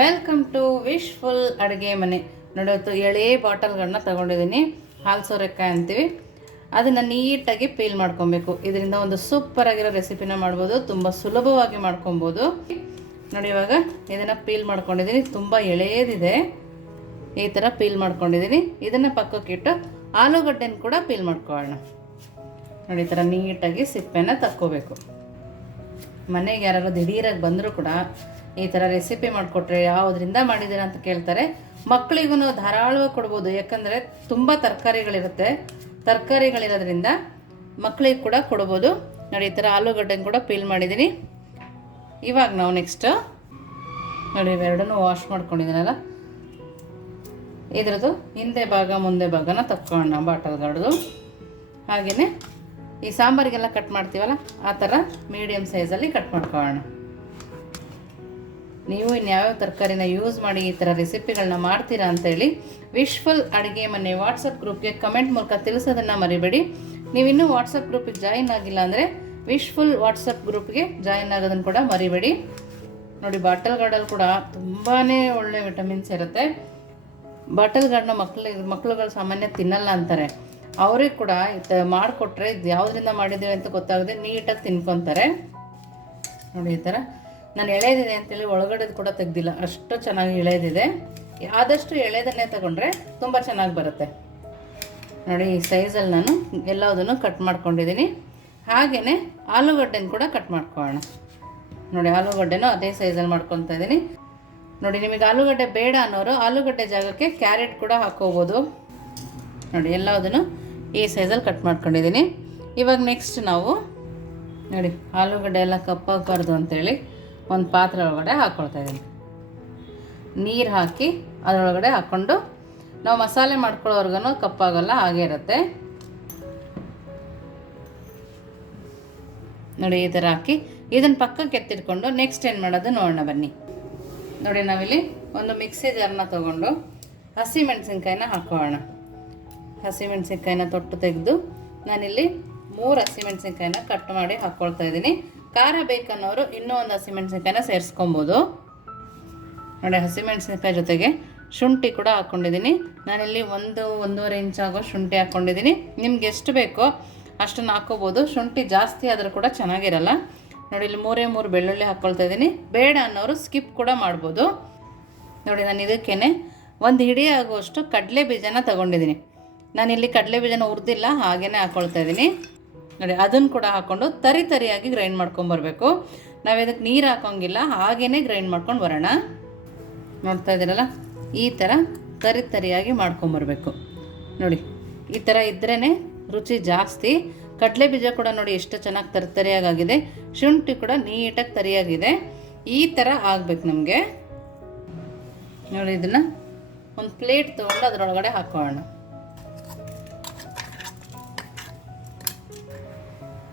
Welcome to wish full ಅಡುಗೆ ಮನೆ. ನೋಡೋತ್ತು ಎಳೆ ಬಾಟಲ್ಗಳನ್ನ ತಗೊಂಡಿದ್ದೀನಿ. ಹಾಲು ಸೋರೆಕಾಯಿ ಅಂತೀವಿ. ಅದನ್ನು ನೀಟಾಗಿ ಪೀಲ್ ಮಾಡ್ಕೊಬೇಕು. ಇದರಿಂದ ಒಂದು ಸೂಪರ್ ಆಗಿರೋ ರೆಸಿಪಿನ ಮಾಡ್ಬೋದು, ತುಂಬ ಸುಲಭವಾಗಿ ಮಾಡ್ಕೊಬೋದು. ನೋಡಿ, ಇವಾಗ ಇದನ್ನು ಪೀಲ್ ಮಾಡ್ಕೊಂಡಿದ್ದೀನಿ. ತುಂಬ ಎಳೆಯದಿದೆ. ಈ ಥರ ಪೀಲ್ ಮಾಡ್ಕೊಂಡಿದ್ದೀನಿ. ಇದನ್ನು ಪಕ್ಕಕ್ಕಿಟ್ಟು ಆಲೂಗಡ್ಡೆನ ಕೂಡ ಪೀಲ್ ಮಾಡ್ಕೊಳ್ಳೋಣ. ನೋಡಿ, ಈ ಥರ ನೀಟಾಗಿ ಸಿಪ್ಪೆನ ತಕ್ಕೋಬೇಕು. ಮನೆಗೆ ಯಾರಾದ್ರು ದಿಢೀರಾಗಿ ಬಂದರೂ ಕೂಡ ಈ ಥರ ರೆಸಿಪಿ ಮಾಡಿಕೊಟ್ರೆ ಯಾವುದರಿಂದ ಮಾಡಿದ್ದೀರಾ ಅಂತ ಕೇಳ್ತಾರೆ. ಮಕ್ಕಳಿಗೂ ಧಾರಾಳವಾಗಿ ಕೊಡ್ಬೋದು. ಯಾಕಂದರೆ ತುಂಬ ತರಕಾರಿಗಳಿರುತ್ತೆ. ತರಕಾರಿಗಳಿರೋದ್ರಿಂದ ಮಕ್ಕಳಿಗೆ ಕೂಡ ಕೊಡ್ಬೋದು. ನೋಡಿ, ಈ ಥರ ಆಲೂಗಡ್ಡೆನ ಕೂಡ ಪೀಲ್ ಮಾಡಿದ್ದೀನಿ. ಇವಾಗ ನಾವು ನೆಕ್ಸ್ಟ್ ನೋಡಿ ಇವೆರಡನ್ನೂ ವಾಶ್ ಮಾಡ್ಕೊಂಡಿದ್ದೀನಲ್ಲ. ಇದ್ರದ್ದು ಹಿಂದೆ ಭಾಗ, ಮುಂದೆ ಭಾಗನ ತಕ್ಕೊಳ್ಳೋಣ ಬಾಟಲ್ಗಡ್ದು ಹಾಗೆಯೇ ಈ ಸಾಂಬಾರಿಗೆಲ್ಲ ಕಟ್ ಮಾಡ್ತೀವಲ್ಲ, ಆ ಥರ ಮೀಡಿಯಮ್ ಸೈಜಲ್ಲಿ ಕಟ್ ಮಾಡ್ಕೊಳ್ಳೋಣ. ನೀವು ಇನ್ಯಾವ್ಯಾವ ತರಕಾರಿನ ಯೂಸ್ ಮಾಡಿ ಈ ಥರ ರೆಸಿಪಿಗಳನ್ನ ಮಾಡ್ತೀರಾ ಅಂತೇಳಿ ವಿಶ್ಫುಲ್ ಅಡುಗೆ ಮನೆ ವಾಟ್ಸಪ್ ಗ್ರೂಪ್ಗೆ ಕಮೆಂಟ್ ಮೂಲಕ ತಿಳಿಸೋದನ್ನು ಮರಿಬೇಡಿ. ನೀವು ಇನ್ನೂ ವಾಟ್ಸಪ್ ಗ್ರೂಪಿಗೆ ಜಾಯಿನ್ ಆಗಿಲ್ಲ ಅಂದರೆ ವಿಶ್ಫುಲ್ ವಾಟ್ಸಪ್ ಗ್ರೂಪ್ಗೆ ಜಾಯಿನ್ ಆಗೋದನ್ನು ಕೂಡ ಮರಿಬೇಡಿ. ನೋಡಿ ಬಾಟಲ್ ಗಾರ್ಡಲ್ಲಿ ಕೂಡ ತುಂಬಾ ಒಳ್ಳೆ ವಿಟಮಿನ್ಸ್ ಇರುತ್ತೆ. ಬಾಟಲ್ ಗಾರ್ಡ್ನ ಮಕ್ಳಿಗೆ ಮಕ್ಳುಗಳು ಸಾಮಾನ್ಯ ತಿನ್ನಲ್ಲ ಅಂತಾರೆ. ಅವ್ರಿಗೆ ಕೂಡ ಮಾಡಿಕೊಟ್ರೆ ಇದು ಯಾವುದರಿಂದ ಮಾಡಿದ್ದೀವಿ ಅಂತ ಗೊತ್ತಾಗದೆ ನೀಟಾಗಿ ತಿನ್ಕೊತಾರೆ. ನೋಡಿ, ಈ ಥರ ನಾನು ಎಳೆದಿದೆ ಅಂತೇಳಿ ಒಳಗಡೆದು ಕೂಡ ತೆಗ್ದಿಲ್ಲ. ಅಷ್ಟು ಚೆನ್ನಾಗಿ ಎಳೆದಿದೆ. ಆದಷ್ಟು ಎಳೆದನ್ನೇ ತಗೊಂಡ್ರೆ ತುಂಬ ಚೆನ್ನಾಗಿ ಬರುತ್ತೆ. ನೋಡಿ, ಈ ಸೈಜಲ್ಲಿ ನಾನು ಎಲ್ಲದನ್ನು ಕಟ್ ಮಾಡ್ಕೊಂಡಿದ್ದೀನಿ. ಹಾಗೆಯೇ ಆಲೂಗಡ್ಡೆನ ಕೂಡ ಕಟ್ ಮಾಡ್ಕೊಳ್ಳೋಣ. ನೋಡಿ, ಆಲೂಗಡ್ಡೆನೂ ಅದೇ ಸೈಜಲ್ಲಿ ಮಾಡ್ಕೊತಾ ಇದ್ದೀನಿ. ನೋಡಿ, ನಿಮಗೆ ಆಲೂಗಡ್ಡೆ ಬೇಡ ಅನ್ನೋರು ಆಲೂಗಡ್ಡೆ ಜಾಗಕ್ಕೆ ಕ್ಯಾರೆಟ್ ಕೂಡ ಹಾಕೋಬೋದು. ನೋಡಿ, ಎಲ್ಲದನ್ನು ಈ ಸೈಜಲ್ಲಿ ಕಟ್ ಮಾಡ್ಕೊಂಡಿದ್ದೀನಿ. ಇವಾಗ ನೆಕ್ಸ್ಟ್ ನಾವು, ನೋಡಿ, ಆಲೂಗಡ್ಡೆ ಎಲ್ಲ ಕಪ್ಪಾಗಬಾರ್ದು ಅಂತೇಳಿ ಒಂದು ಪಾತ್ರೆ ಒಳಗಡೆ ಹಾಕ್ಕೊಳ್ತಾ ಇದ್ದೀನಿ. ನೀರು ಹಾಕಿ ಅದರೊಳಗಡೆ ಹಾಕ್ಕೊಂಡು ನಾವು ಮಸಾಲೆ ಮಾಡ್ಕೊಳ್ಳೋರ್ಗು ಕಪ್ಪಾಗಲ್ಲ, ಹಾಗೆ ಇರುತ್ತೆ. ನೋಡಿ, ಈ ಥರ ಹಾಕಿ ಇದನ್ನು ಪಕ್ಕಕ್ಕೆ ಎತ್ತಿಟ್ಕೊಂಡು ನೆಕ್ಸ್ಟ್ ಏನು ಮಾಡೋದು ನೋಡೋಣ ಬನ್ನಿ. ನೋಡಿ, ನಾವಿಲ್ಲಿ ಒಂದು ಮಿಕ್ಸಿ ಜಾರನ್ನ ತೊಗೊಂಡು ಹಸಿ ಮೆಣಸಿನ್ಕಾಯಿನ ಹಾಕೋಣ. ಹಸಿ ಮೆಣಸಿನ್ಕಾಯಿನ ತೊಟ್ಟು ತೆಗೆದು ನಾನಿಲ್ಲಿ ಮೂರು ಹಸಿ ಮೆಣಸಿನ್ಕಾಯಿನ ಕಟ್ ಮಾಡಿ ಹಾಕ್ಕೊಳ್ತಾ ಇದ್ದೀನಿ. ಖಾರ ಬೇಕನ್ನೋರು ಇನ್ನೂ ಒಂದು ಹಸಿಮೆಣಸಿನಕಾಯಿನ ಸೇರಿಸ್ಕೊಬೋದು. ನೋಡಿ ಹಸಿಮೆಣಸಿನಕಾಯಿ ಜೊತೆಗೆ ಶುಂಠಿ ಕೂಡ ಹಾಕ್ಕೊಂಡಿದ್ದೀನಿ ನಾನಿಲ್ಲಿ ಒಂದು, ಒಂದೂವರೆ ಇಂಚ್ ಆಗೋ ಶುಂಠಿ ಹಾಕ್ಕೊಂಡಿದ್ದೀನಿ ನಿಮ್ಗೆ ಎಷ್ಟು ಬೇಕೋ ಅಷ್ಟನ್ನು ಹಾಕ್ಕೋಬೋದು. ಶುಂಠಿ ಜಾಸ್ತಿ ಆದರೂ ಕೂಡ ಚೆನ್ನಾಗಿರಲ್ಲ. ನೋಡಿ, ಇಲ್ಲಿ ಮೂರೇ ಮೂರು ಬೆಳ್ಳುಳ್ಳಿ ಹಾಕ್ಕೊಳ್ತಾ ಇದ್ದೀನಿ. ಬೇಡ ಅನ್ನೋರು ಸ್ಕಿಪ್ ಕೂಡ ಮಾಡ್ಬೋದು. ನೋಡಿ, ನಾನು ಇದಕ್ಕೇ ಒಂದು ಹಿಡಿ ಆಗುವಷ್ಟು ಕಡಲೆ ಬೀಜನ ತಗೊಂಡಿದ್ದೀನಿ. ನಾನಿಲ್ಲಿ ಕಡಲೆ ಬೀಜನ ಉರಿದಿಲ್ಲ ಹಾಗೇ ಹಾಕ್ಕೊಳ್ತಾ ಇದ್ದೀನಿ. ನೋಡಿ, ಅದನ್ನು ಕೂಡ ಹಾಕ್ಕೊಂಡು ತರಿ ತರಿಯಾಗಿ ಗ್ರೈಂಡ್ ಮಾಡ್ಕೊಂಬರ್ಬೇಕು ನಾವು ಇದಕ್ಕೆ ನೀರು ಹಾಕೋಂಗಿಲ್ಲ ಹಾಗೇ ಗ್ರೈಂಡ್ ಮಾಡ್ಕೊಂಡು ಬರೋಣ. ನೋಡ್ತಾ ಇದ್ದೀರಲ್ಲ, ಈ ಥರ ತರಿ ತರಿಯಾಗಿ ಮಾಡ್ಕೊಂಬರ್ಬೇಕು ನೋಡಿ, ಈ ಥರ ಇದ್ರೇ ರುಚಿ ಜಾಸ್ತಿ. ಕಡಲೆ ಬೀಜ ಕೂಡ ನೋಡಿ ಎಷ್ಟು ಚೆನ್ನಾಗಿ ತರಿ ತರಿತರಿಯಾಗಿದೆ ಶುಂಠಿ ಕೂಡ ನೀಟಾಗಿ ತರಿಯಾಗಿದೆ. ಈ ಥರ ಆಗ್ಬೇಕು ನಮಗೆ. ನೋಡಿ, ಇದನ್ನು ಒಂದು ಪ್ಲೇಟ್ ತೊಗೊಂಡು ಅದರೊಳಗಡೆ ಹಾಕೋಣ.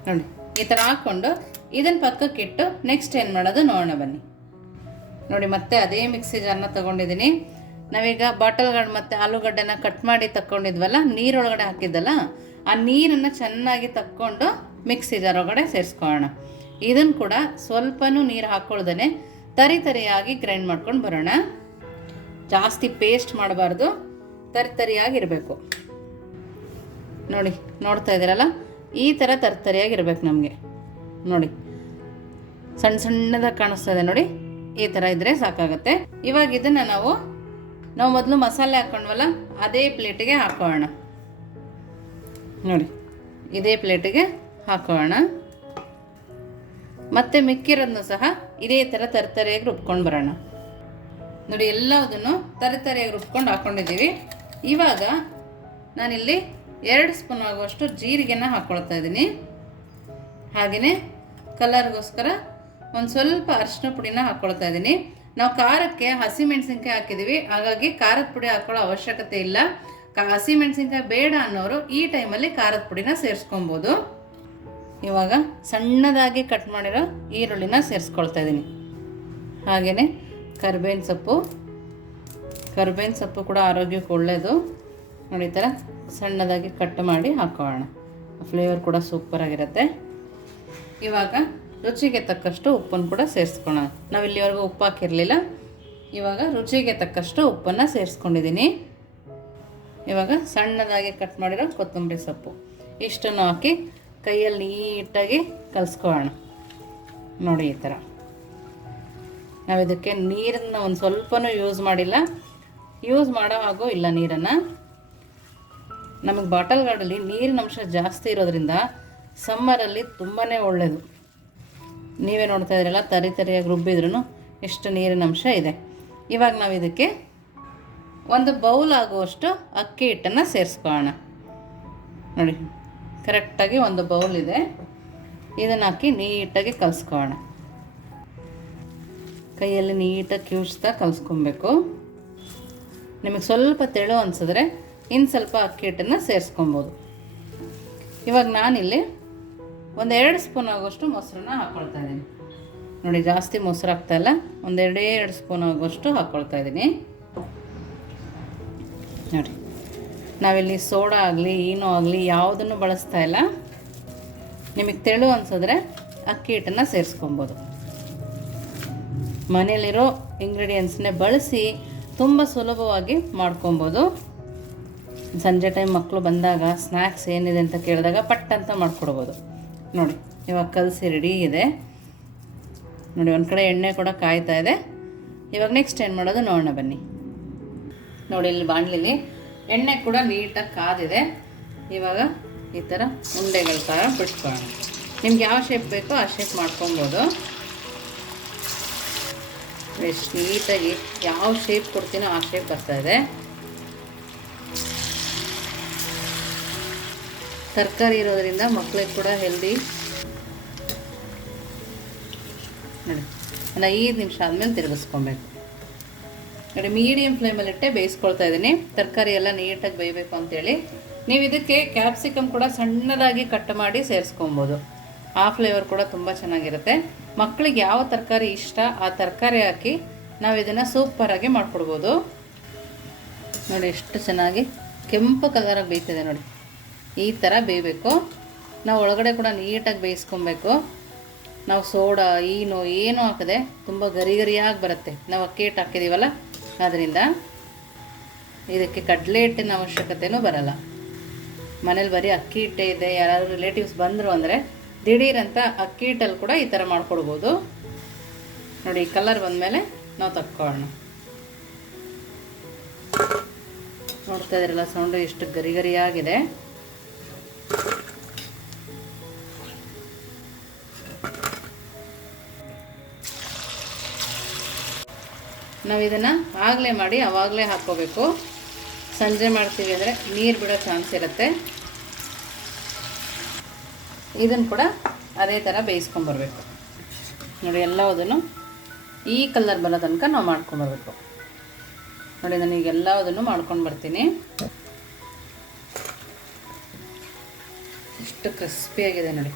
ನೋಡಿ, ಈ ಥರ ಹಾಕ್ಕೊಂಡು ಇದನ್ನು ಪಕ್ಕಕ್ಕಿಟ್ಟು ನೆಕ್ಸ್ಟ್ ಏನು ಮಾಡೋದು, ನೋಡೋಣ ಬನ್ನಿ. ನೋಡಿ, ಮತ್ತೆ ಅದೇ ಮಿಕ್ಸಿ ಜಾರ್ನ ತೊಗೊಂಡಿದ್ದೀನಿ. ನಾವೀಗ ಬಾಟಲ್ಗಳು ಮತ್ತು ಆಲೂಗಡ್ಡೆನ ಕಟ್ ಮಾಡಿ ತಕ್ಕೊಂಡಿದ್ವಲ್ಲ, ನೀರೊಳಗಡೆ ಹಾಕಿದ್ದಲ್ಲ, ಆ ನೀರನ್ನು ಚೆನ್ನಾಗಿ ತಕ್ಕೊಂಡು ಮಿಕ್ಸಿ ಜಾರ್ ಒಳಗಡೆ ಸೇರಿಸ್ಕೊಳ್ಳೋಣ. ಇದನ್ನು ಕೂಡ ಸ್ವಲ್ಪನೂ ನೀರು ಹಾಕ್ಕೊಳ್ದೇ ತರಿ ತರಿಯಾಗಿ ಗ್ರೈಂಡ್ ಮಾಡ್ಕೊಂಡು ಬರೋಣ. ಜಾಸ್ತಿ ಪೇಸ್ಟ್ ಮಾಡಬಾರ್ದು, ತರಿ ತರಿಯಾಗಿರಬೇಕು ನೋಡಿ, ನೋಡ್ತಾ ಇದ್ದೀರಲ್ಲ? ಈ ಥರ ತರ್ತರಿಯಾಗಿರ್ಬೇಕು ನಮಗೆ. ನೋಡಿ ಸಣ್ಣ ಸಣ್ಣದಾಗಿ ಇದೆ ನೋಡಿ, ಈ ಥರ ಇದ್ದರೆ ಸಾಕಾಗುತ್ತೆ. ಇವಾಗ ಇದನ್ನು ನಾವು ನಾವು ಮೊದಲು ಮಸಾಲೆ ಹಾಕೊಂಡ್ವಲ್ಲ, ಅದೇ ಪ್ಲೇಟಿಗೆ ಹಾಕೋಣ. ನೋಡಿ, ಇದೇ ಪ್ಲೇಟಿಗೆ ಹಾಕೋಣ. ಮತ್ತು ಮಿಕ್ಕಿರೋದನ್ನು ಸಹ ಇದೇ ಥರ ತರ್ತರಿಯಾಗಿ ರುಬ್ಕೊಂಡು ಬರೋಣ. ನೋಡಿ, ಎಲ್ಲದನ್ನು ತರತರಿಯಾಗಿ ರುಬ್ಕೊಂಡು ಹಾಕ್ಕೊಂಡಿದ್ದೀವಿ ಇವಾಗ ನಾನಿಲ್ಲಿ ಎರಡು ಸ್ಪೂನ್ ಆಗುವಷ್ಟು ಜೀರಿಗೆನ ಹಾಕ್ಕೊಳ್ತಾ ಇದ್ದೀನಿ. ಹಾಗೆಯೇ ಕಲರ್ಗೋಸ್ಕರ ಒಂದು ಸ್ವಲ್ಪ ಅರಿಶಿನ ಪುಡಿನ ಹಾಕ್ಕೊಳ್ತಾ ಇದ್ದೀನಿ. ನಾವು ಖಾರಕ್ಕೆ ಹಸಿ ಮೆಣಸಿನ್ಕಾಯಿ ಹಾಕಿದ್ದೀವಿ ಹಾಗಾಗಿ ಖಾರದ ಪುಡಿ ಹಾಕೊಳ್ಳೋ ಅವಶ್ಯಕತೆ ಇಲ್ಲ. ಹಸಿಮೆಣಸಿನ್ಕಾಯಿ ಹಸಿ ಮೆಣಸಿನ್ಕಾಯಿ ಬೇಡ ಅನ್ನೋರು ಈ ಟೈಮಲ್ಲಿ ಖಾರದ ಪುಡಿನ ಸೇರಿಸ್ಕೊಬೋದು. ಇವಾಗ ಸಣ್ಣದಾಗಿ ಕಟ್ ಮಾಡಿರೋ ಈರುಳ್ಳಿನ ಸೇರಿಸ್ಕೊಳ್ತಾ ಇದ್ದೀನಿ. ಹಾಗೆಯೇ ಕರ್ಬೇವಿನ ಸೊಪ್ಪು. ಕರ್ಬೇವಿನ ಸೊಪ್ಪು ಕೂಡ ಆರೋಗ್ಯಕ್ಕೆ ಒಳ್ಳೆಯದು ನೋಡಿ ಈ ಥರ ಸಣ್ಣದಾಗಿ ಕಟ್ ಮಾಡಿ ಹಾಕೋಣ. ಫ್ಲೇವರ್ ಕೂಡ ಸೂಪರಾಗಿರುತ್ತೆ ಇವಾಗ ರುಚಿಗೆ ತಕ್ಕಷ್ಟು ಉಪ್ಪನ್ನು ಕೂಡ ಸೇರಿಸ್ಕೋಣ ನಾವು ಇಲ್ಲಿವರೆಗೂ ಉಪ್ಪು ಹಾಕಿರಲಿಲ್ಲ. ಇವಾಗ ರುಚಿಗೆ ತಕ್ಕಷ್ಟು ಉಪ್ಪನ್ನು ಸೇರಿಸ್ಕೊಂಡಿದ್ದೀನಿ ಇವಾಗ ಸಣ್ಣದಾಗಿ ಕಟ್ ಮಾಡಿರೋ ಕೊತ್ತಂಬರಿ ಸೊಪ್ಪು. ಇಷ್ಟನ್ನು ಹಾಕಿ ಕೈಯಲ್ಲಿ ನೀಟಾಗಿ ಕಲಿಸ್ಕೊಳ್ಳೋಣ. ನೋಡಿ ಈ ಥರ. ನಾವು ಇದಕ್ಕೆ ನೀರನ್ನು ಒಂದು ಸ್ವಲ್ಪನೂ ಯೂಸ್ ಮಾಡಿಲ್ಲ. ಯೂಸ್ ಮಾಡೋ ಹಾಗೂ ಇಲ್ಲ ನೀರನ್ನು. ನಮಗೆ ಬಾಟಲ್ಗಳಲ್ಲಿ ನೀರಿನ ಅಂಶ ಜಾಸ್ತಿ ಇರೋದ್ರಿಂದ ಸಮ್ಮರಲ್ಲಿ ತುಂಬಾ ಒಳ್ಳೆಯದು ನೀವೇ ನೋಡ್ತಾ ಇದ್ರಲ್ಲ ತರಿ ತರಿಯಾಗಿ ರುಬ್ಬಿದ್ರೂ ಎಷ್ಟು ನೀರಿನ ಅಂಶ ಇದೆ. ಇವಾಗ ನಾವು ಇದಕ್ಕೆ ಒಂದು ಬೌಲ್ ಆಗುವಷ್ಟು ಅಕ್ಕಿ ಹಿಟ್ಟನ್ನು ಸೇರಿಸ್ಕೊಳ್ಳೋಣ. ನೋಡಿ, ಕರೆಕ್ಟಾಗಿ ಒಂದು ಬೌಲ್ ಇದೆ. ಇದನ್ನು ಹಾಕಿ ನೀಟಾಗಿ ಕಲಿಸ್ಕೊಳ್ಳೋಣ. ಕೈಯಲ್ಲಿ ನೀಟಾಗಿ ಕ್ಯೂಸ್ತಾ ಕಲಿಸ್ಕೊಬೇಕು. ನಿಮಗೆ ಸ್ವಲ್ಪ ತೆಳು ಅನಿಸಿದ್ರೆ ಇನ್ನು ಸ್ವಲ್ಪ ಅಕ್ಕಿ ಹಿಟ್ಟನ್ನು ಸೇರಿಸ್ಕೊಬೋದು. ಇವಾಗ ನಾನಿಲ್ಲಿ ಒಂದು ಎರಡು ಸ್ಪೂನ್ ಆಗೋಷ್ಟು ಮೊಸರನ್ನ ಹಾಕ್ಕೊಳ್ತಾ ಇದ್ದೀನಿ. ನೋಡಿ, ಜಾಸ್ತಿ ಮೊಸರು ಹಾಕ್ತಾ ಇಲ್ಲ. ಒಂದೆರಡೇ ಎರಡು ಸ್ಪೂನ್ ಆಗೋಷ್ಟು ಹಾಕ್ಕೊಳ್ತಾ ಇದ್ದೀನಿ. ನೋಡಿ, ನಾವಿಲ್ಲಿ ಸೋಡಾ ಆಗಲಿ ಏನೋ ಆಗಲಿ, ಯಾವುದನ್ನು ಬಳಸ್ತಾ ಇಲ್ಲ. ನಿಮಗೆ ತೆಳು ಅನ್ಸಿದ್ರೆ ಅಕ್ಕಿ ಹಿಟ್ಟನ್ನು ಸೇರಿಸ್ಕೊಬೋದು. ಮನೇಲಿರೋ ಇಂಗ್ರೀಡಿಯೆಂಟ್ಸ್ನೇ ಬಳಸಿ ತುಂಬ ಸುಲಭವಾಗಿ ಮಾಡ್ಕೊಬೋದು. ಸಂಜೆ ಟೈಮ್ ಮಕ್ಕಳು ಬಂದಾಗ ಸ್ನ್ಯಾಕ್ಸ್ ಏನಿದೆ ಅಂತ ಕೇಳಿದಾಗ ಪಟ್ ಅಂತ ಮಾಡ್ಕೊಡ್ಬೋದು. ನೋಡಿ, ಇವಾಗ ಕಲಸಿ ರೆಡಿ ಇದೆ. ನೋಡಿ, ಒಂದು ಕಡೆ ಎಣ್ಣೆ ಕೂಡ ಕಾಯ್ತಾ ಇದೆ. ಇವಾಗ ನೆಕ್ಸ್ಟ್ ಏನು ಮಾಡೋದು, ನೋಡೋಣ ಬನ್ನಿ. ನೋಡಿ, ಇಲ್ಲಿ ಬಾಣಲಿಲಿ ಎಣ್ಣೆ ಕೂಡ ನೀಟಾಗಿ ಕಾದಿದೆ. ಇವಾಗ ಈ ಥರ ಉಂಡೆಗಳ ಥರ ಬಿಟ್ಕೊಳ್ಳೋಣ. ನಿಮ್ಗೆ ಯಾವ ಶೇಪ್ ಬೇಕೋ ಆ ಶೇಪ್ ಮಾಡ್ಕೊಬೋದು. ಎಷ್ಟು ನೀಟಾಗಿ ಯಾವ ಶೇಪ್ ಕೊಡ್ತೀನೋ ಆ ಶೇಪ್ ಬರ್ತಾ ತರಕಾರಿ ಇರೋದ್ರಿಂದ ಮಕ್ಕಳಿಗೆ ಕೂಡ ಹೆಲ್ದಿ ನೋಡಿ, ಒಂದು ಐದು ನಿಮಿಷ ಆದಮೇಲೆ ತಿರುಗಿಸ್ಕೊಬೇಕು. ನೋಡಿ ಮೀಡಿಯಮ್ ಫ್ಲೇಮಲ್ಲಿಟ್ಟೆ ಬೇಯಿಸ್ಕೊಳ್ತಾ ಇದ್ದೀನಿ. ತರಕಾರಿ ಎಲ್ಲ ನೀಟಾಗಿ ಬೇಯಬೇಕು ಅಂತೇಳಿ. ನೀವು ಇದಕ್ಕೆ ಕ್ಯಾಪ್ಸಿಕಮ್ ಕೂಡ ಸಣ್ಣದಾಗಿ ಕಟ್ ಮಾಡಿ ಸೇರಿಸ್ಕೊಬೋದು. ಆ ಫ್ಲೇವರ್ ಕೂಡ ತುಂಬ ಚೆನ್ನಾಗಿರುತ್ತೆ. ಮಕ್ಕಳಿಗೆ ಯಾವ ತರಕಾರಿ ಇಷ್ಟ, ಆ ತರಕಾರಿ ಹಾಕಿ ನಾವು ಇದನ್ನು ಸೂಪರಾಗಿ ಮಾಡಿಕೊಡ್ಬೋದು. ನೋಡಿ, ಎಷ್ಟು ಚೆನ್ನಾಗಿ ಕೆಂಪು ಕಲರಾಗಿ ಬೇಯ್ತಿದೆ ನೋಡಿ. ಈ ಥರ ಬೇಯಬೇಕು. ನಾವು ಒಳಗಡೆ ಕೂಡ ನೀಟಾಗಿ ಬೇಯಿಸ್ಕೊಬೇಕು. ನಾವು ಸೋಡಾ ಏನು ಏನು ಹಾಕದೆ ತುಂಬ ಗರಿ ಗರಿಯಾಗಿ ಬರುತ್ತೆ. ನಾವು ಅಕ್ಕಿ ಹಿಟ್ಟು ಹಾಕಿದ್ದೀವಲ್ಲ ಅದರಿಂದ ಇದಕ್ಕೆ ಕಡಲೆ ಹಿಟ್ಟಿನ ಅವಶ್ಯಕತೆಯೂ ಬರಲ್ಲ. ಮನೇಲಿ ಬರೀ ಅಕ್ಕಿ ಹಿಟ್ಟೆ ಇದೆ, ಯಾರಾದರೂ ರಿಲೇಟಿವ್ಸ್ ಬಂದರು ಅಂದರೆ ದಿಢೀರಂತ ಅಕ್ಕಿ ಹಿಟ್ಟಲ್ಲಿ ಕೂಡ ಈ ಥರ ಮಾಡ್ಕೊಡ್ಬೋದು. ನೋಡಿ ಕಲರ್ ಬಂದಮೇಲೆ ನಾವು ತಕ್ಕೊಳ್ಳೋಣ ನೋಡ್ತಾ ಇದ್ರಲ್ಲ ಸೌಂಡು ಎಷ್ಟು ಗರಿ ಗರಿಯಾಗಿದೆ. ನಾವು ಇದನ್ನು ಆಗಲೇ ಮಾಡಿ ಆವಾಗಲೇ ಹಾಕ್ಕೋಬೇಕು. ಸಂಜೆ ಮಾಡ್ತೀವಿ ಅಂದರೆ ನೀರು ಬಿಡೋ ಚಾನ್ಸ್ ಇರುತ್ತೆ. ಇದನ್ನು ಕೂಡ ಅದೇ ಥರ ಬೇಯಿಸ್ಕೊಂಬರ್ಬೇಕು ನೋಡಿ, ಎಲ್ಲವುದನ್ನು ಈ ಕಲರ್ ಬರೋ ತನಕ ನಾವು ಮಾಡ್ಕೊಂಬರ್ಬೇಕು ನೋಡಿ, ನಾನು ಈಗ ಎಲ್ಲವುದನ್ನು ಮಾಡ್ಕೊಂಡು ಬರ್ತೀನಿ. ಇಷ್ಟು ಕ್ರಿಸ್ಪಿಯಾಗಿದೆ ನೋಡಿ.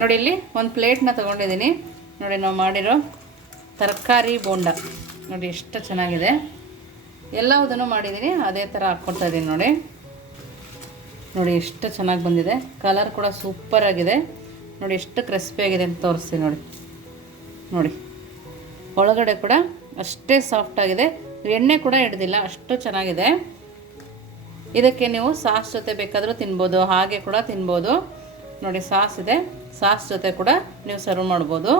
ನೋಡಿ ಇಲ್ಲಿ ಒಂದು ಪ್ಲೇಟ್ನ ತೊಗೊಂಡಿದ್ದೀನಿ. ನೋಡಿ ನಾವು ಮಾಡಿರೋ ತರಕಾರಿ ಬೋಂಡ. ನೋಡಿ ಎಷ್ಟು ಚೆನ್ನಾಗಿದೆ. ಎಲ್ಲವುದನ್ನು ಮಾಡಿದ್ದೀನಿ. ಅದೇ ಥರ ಹಾಕ್ಕೊಡ್ತಾ ಇದ್ದೀನಿ ನೋಡಿ. ನೋಡಿ ಎಷ್ಟು ಚೆನ್ನಾಗಿ ಬಂದಿದೆ. ಕಲರ್ ಕೂಡ ಸೂಪರ್ ಆಗಿದೆ. ನೋಡಿ ಎಷ್ಟು ಕ್ರಿಸ್ಪಿಯಾಗಿದೆ ಅಂತ ತೋರಿಸ್ತೀನಿ ನೋಡಿ. ನೋಡಿ. ಒಳಗಡೆ ಕೂಡ ಅಷ್ಟೇ ಸಾಫ್ಟ್ ಆಗಿದೆ. ಎಣ್ಣೆ ಕೂಡ ಹಿಡ್ದಿಲ್ಲ, ಅಷ್ಟು ಚೆನ್ನಾಗಿದೆ. ಇದಕ್ಕೆ ನೀವು ಸಾಸ್ ಜೊತೆ ಬೇಕಾದರೂ ತಿನ್ಬೋದು, ಹಾಗೆ ಕೂಡ ತಿನ್ಬೋದು. ನೋಡಿ ಸಾಸ್ ಇದೆ. ಸಾಸ್ ಜೊತೆ ಕೂಡ ನೀವು ಸರ್ವ್ ಮಾಡ್ಬೋದು.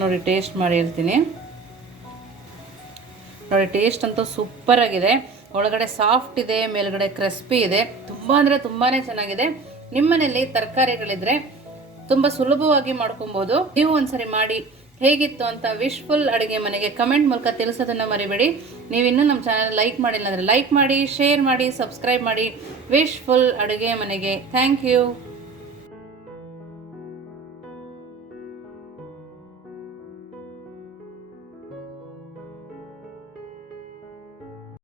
ನೋಡಿ ಟೇಸ್ಟ್ ಮಾಡಿ ಹೇಳ್ತೀನಿ. ನೋಡಿ ಟೇಸ್ಟ್ ಅಂತೂ ಸೂಪರ್ ಆಗಿದೆ. ಒಳಗಡೆ ಸಾಫ್ಟ್ ಇದೆ, ಮೇಲ್ಗಡೆ ಕ್ರಿಸ್ಪಿ ಇದೆ. ತುಂಬ ಅಂದರೆ ತುಂಬಾ ಚೆನ್ನಾಗಿದೆ. ನಿಮ್ಮನೇಲಿ ತರಕಾರಿಗಳಿದ್ರೆ ತುಂಬ ಸುಲಭವಾಗಿ ಮಾಡ್ಕೊಬೋದು. ನೀವು ಒಂದ್ಸರಿ ಮಾಡಿ ಹೇಗಿತ್ತು ಅಂತ ವಿಶ್ಫುಲ್ ಅಡುಗೆ ಮನೆಗೆ ಕಮೆಂಟ್ ಮೂಲಕ ತಿಳಿಸೋದನ್ನು ಮರಿಬೇಡಿ. ನೀವಿನ್ನೂ ನಮ್ಮ ಚಾನಲ್ ಲೈಕ್ ಮಾಡಿಲ್ಲ ಅಂದರೆ ಲೈಕ್ ಮಾಡಿ ಶೇರ್ ಮಾಡಿ ಸಬ್ಸ್ಕ್ರೈಬ್ ಮಾಡಿ. ವಿಶ್ಫುಲ್ ಅಡುಗೆ ಮನೆಗೆ. Thank you